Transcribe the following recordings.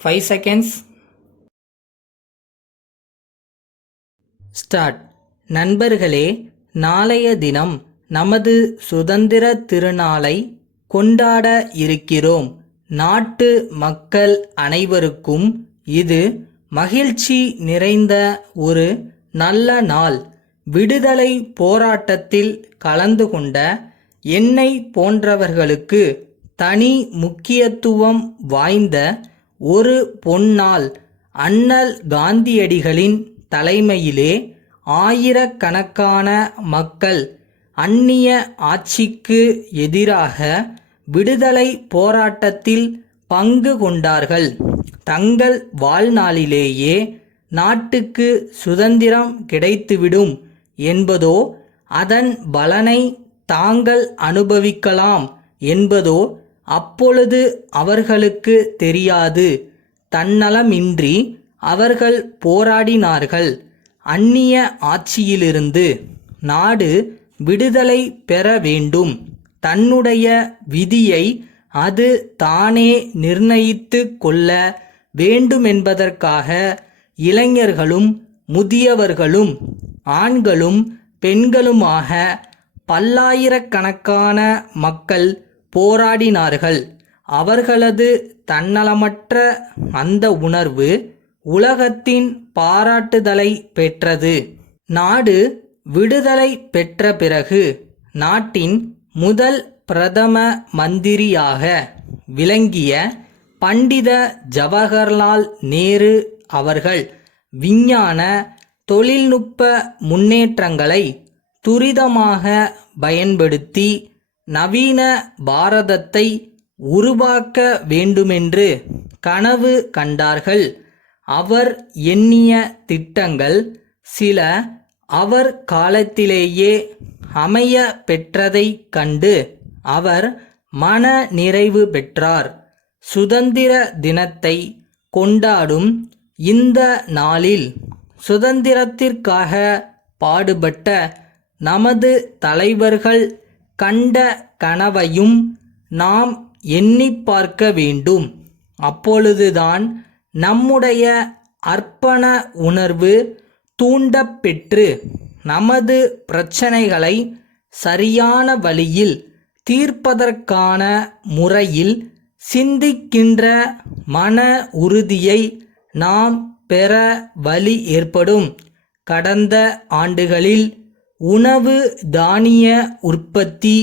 5 seconds. Start. நண்பர்களே, நாளைய தினம் நமது சுதந்திர திருநாளை கொண்டாட இருக்கிறோம். நாட்டு மக்கள் அனைவருக்கும் இது மகிழ்ச்சி நிறைந்த ஒரு நல்ல நாள். விடுதலை போராட்டத்தில் கலந்து கொண்ட என்னை போன்றவர்களுக்கு தனி முக்கியத்துவம் வாய்ந்த ஒரு பொன்னாள். அண்ணல் காந்தியடிகளின் தலைமையிலே ஆயிரக்கணக்கான மக்கள் அந்நிய ஆட்சிக்கு எதிராக விடுதலை போராட்டத்தில் பங்கு கொண்டார்கள். தங்கள் வாழ்நாளிலேயே நாட்டுக்கு சுதந்திரம் கிடைத்துவிடும் என்பதோ, அதன் பலனை தாங்கள் அனுபவிக்கலாம் என்பதோ அப்பொழுது அவர்களுக்கு தெரியாது. தன்னலமின்றி அவர்கள் போராடினார்கள். அந்நிய ஆட்சியிலிருந்து நாடு விடுதலை பெற வேண்டும். தன்னுடைய விதியை அது தானே நிர்ணயித்து கொள்ள வேண்டுமென்பதற்காக இளைஞர்களும் முதியவர்களும் ஆண்களும் பெண்களுமாக பல்லாயிரக்கணக்கான மக்கள் போராடினார்கள். அவர்களது தன்னலமற்ற அந்த உணர்வு உலகத்தின் பாராட்டுதலை பெற்றது. நாடு விடுதலை பெற்ற பிறகு நாட்டின் முதல் பிரதம மந்திரியாக விளங்கிய பண்டித ஜவஹர்லால் நேரு அவர்கள் விஞ்ஞான தொழில்நுட்ப முன்னேற்றங்களை துரிதமாக பயன்படுத்தி நவீன பாரதத்தை உருவாக்க வேண்டுமென்று கனவு கண்டார்கள். அவர் எண்ணிய திட்டங்கள் சில அவர் காலத்திலேயே அமைய பெற்றதைக் கண்டு அவர் மன நிறைவு பெற்றார். சுதந்திர தினத்தை கொண்டாடும் இந்த நாளில் சுதந்திரத்திற்காக பாடுபட்ட நமது தலைவர்கள் கண்ட கனவையும் நாம் எண்ணி பார்க்க வேண்டும். அப்பொழுதுதான் நம்முடைய அர்ப்பண உணர்வு தூண்டப்பெற்று நமது பிரச்சனைகளை சரியான வழியில் தீர்ப்பதற்கான முறையில் சிந்திக்கின்ற மன உறுதியை நாம் பெற வழி ஏற்படும். கடந்த ஆண்டுகளில் உணவு தானிய உற்பத்தி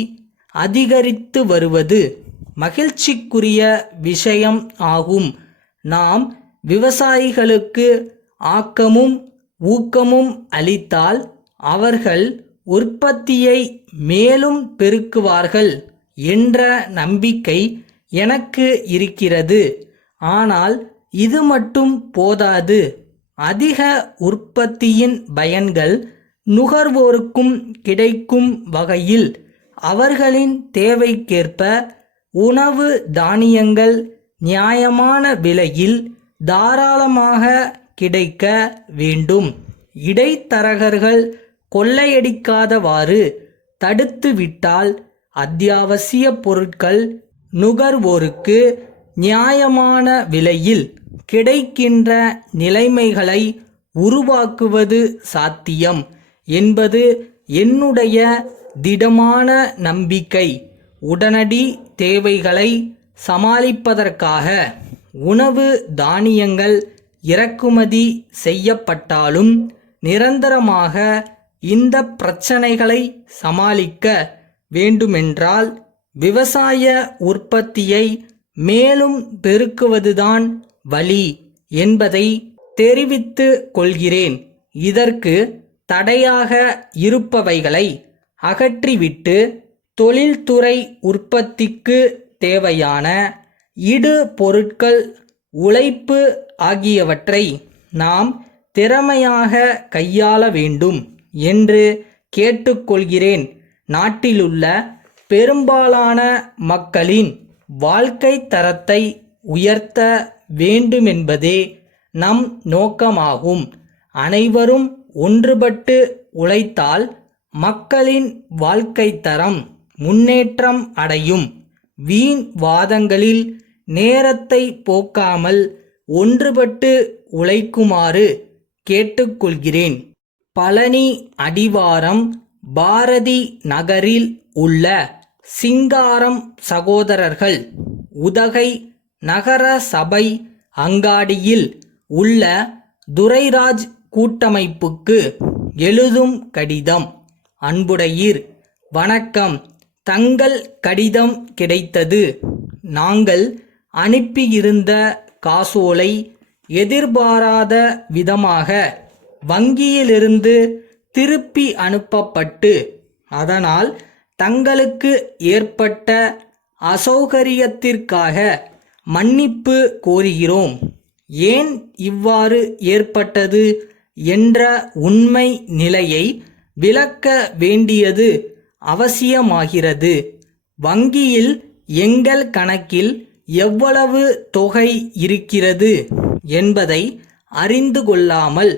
அதிகரித்து வருவது மகிழ்ச்சிக்குரிய விஷயம் ஆகும். நாம் விவசாயிகளுக்கு ஆக்கமும் ஊக்கமும் அளித்தால் அவர்கள் உற்பத்தியை மேலும் பெருக்குவார்கள் என்ற நம்பிக்கை எனக்கு இருக்கிறது. ஆனால் இது மட்டும் போதாது. அதிக உற்பத்தியின் பயன்கள் நுகர்வோருக்கும் கிடைக்கும் வகையில் அவர்களின் தேவைக்கேற்ப உணவு தானியங்கள் நியாயமான விலையில் தாராளமாக கிடைக்க வேண்டும். இடைத்தரகர்கள் கொள்ளையடிக்காதவாறு தடுத்துவிட்டால் அத்தியாவசிய பொருட்கள் நுகர்வோருக்கு நியாயமான விலையில் கிடைக்கின்ற நிலைமைகளை உருவாக்குவது சாத்தியம் என்பது என்னுடைய திடமான நம்பிக்கை. உடனடி தேவைகளை சமாளிப்பதற்காக உணவு தானியங்கள் இறக்குமதி செய்யப்பட்டாலும் நிரந்தரமாக இந்த பிரச்சனைகளை சமாளிக்க வேண்டுமென்றால் விவசாய உற்பத்தியை மேலும் பெருக்குவதுதான் வழி என்பதை தெரிவித்து கொள்கிறேன். இதற்கு தடையாக இருப்பவைகளை அகற்றிவிட்டு தொழில்துறை உற்பத்திக்கு தேவையான இடு பொருட்கள், உழைப்பு ஆகியவற்றை நாம் திறமையாக கையாள வேண்டும் என்று கேட்டுக்கொள்கிறேன். நாட்டிலுள்ள பெரும்பாலான மக்களின் வாழ்க்கை தரத்தை உயர்த்த வேண்டுமென்பதே நம் நோக்கமாகும். அனைவரும் ஒன்றுபட்டு உழைத்தால் மக்களின் வாழ்க்கை தரம் முன்னேற்றம் அடையும். வீண் வாதங்களில் நேரத்தை போக்காமல் ஒன்றுபட்டு உழைக்குமாறு கேட்டுக்கொள்கிறேன். பழனி அடிவாரம் பாரதி நகரில் உள்ள சிங்காரம் சகோதரர்கள் உதகை நகர சபை அங்காடியில் உள்ள துரைராஜ் கூட்டமைப்புக்கு எழுதும் கடிதம். அன்புடையீர், வணக்கம். தங்கள் கடிதம் கிடைத்தது. நாங்கள் அனுப்பியிருந்த காசோலை எதிர்பாராத விதமாக வங்கியிலிருந்து திருப்பி அனுப்பப்பட்டு, அதனால் தங்களுக்கு ஏற்பட்ட அசௌகரியத்திற்காக மன்னிப்பு கோருகிறோம். ஏன் இவ்வாறு ஏற்பட்டது என்ற உண்மை நிலையை விளக்க வேண்டியது அவசியமாகிறது. வங்கியில் எங்கள் கணக்கில் எவ்வளவு தொகை இருக்கிறது என்பதை அறிந்து கொள்ளாமல்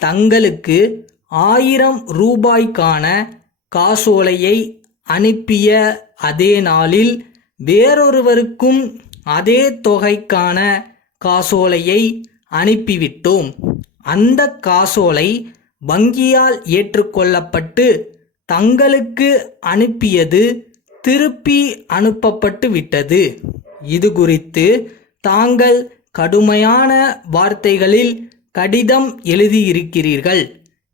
தங்களுக்கு 1000 ரூபாய்க்கான காசோலையை அனுப்பிய அதே நாளில் வேறொருவருக்கும் அதே தொகைக்கான காசோலையை அனுப்பிவிட்டோம். அந்த காசோலை வங்கியால் ஏற்றுக்கொள்ளப்பட்டு தங்களுக்கு அனுப்பியது திருப்பி அனுப்பப்பட்டு விட்டது. இது குறித்து தாங்கள் கடுமையான வார்த்தைகளில் கடிதம் எழுதியிருக்கிறீர்கள்.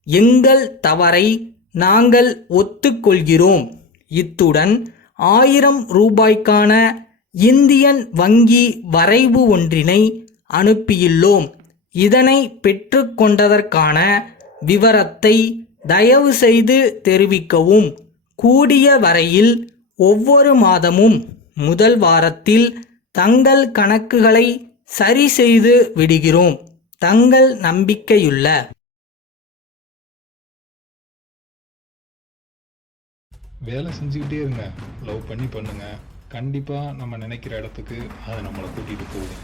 எங்கள் தவறை நாங்கள் ஒத்துக்கொள்கிறோம். இத்துடன் 1000 ரூபாய்க்கான இந்தியன் வங்கி வரைவு ஒன்றினை அனுப்பியுள்ளோம். இதனை பெற்றுக்கொண்டதற்கான விவரத்தை தயவு செய்து தெரிவிக்கவும். கூடிய வரையில் ஒவ்வொரு மாதமும் முதல் வாரத்தில் தங்கள் கணக்குகளை சரி செய்து விடுகிறோம். தங்கள் நம்பிக்கையுள்ள வேலை செஞ்சுக்கிட்டே இருங்க. லவ் பண்ணி பண்ணுங்க. கண்டிப்பாக நம்ம நினைக்கிற இடத்துக்கு அது நம்மளை கூட்டிகிட்டு போகும்.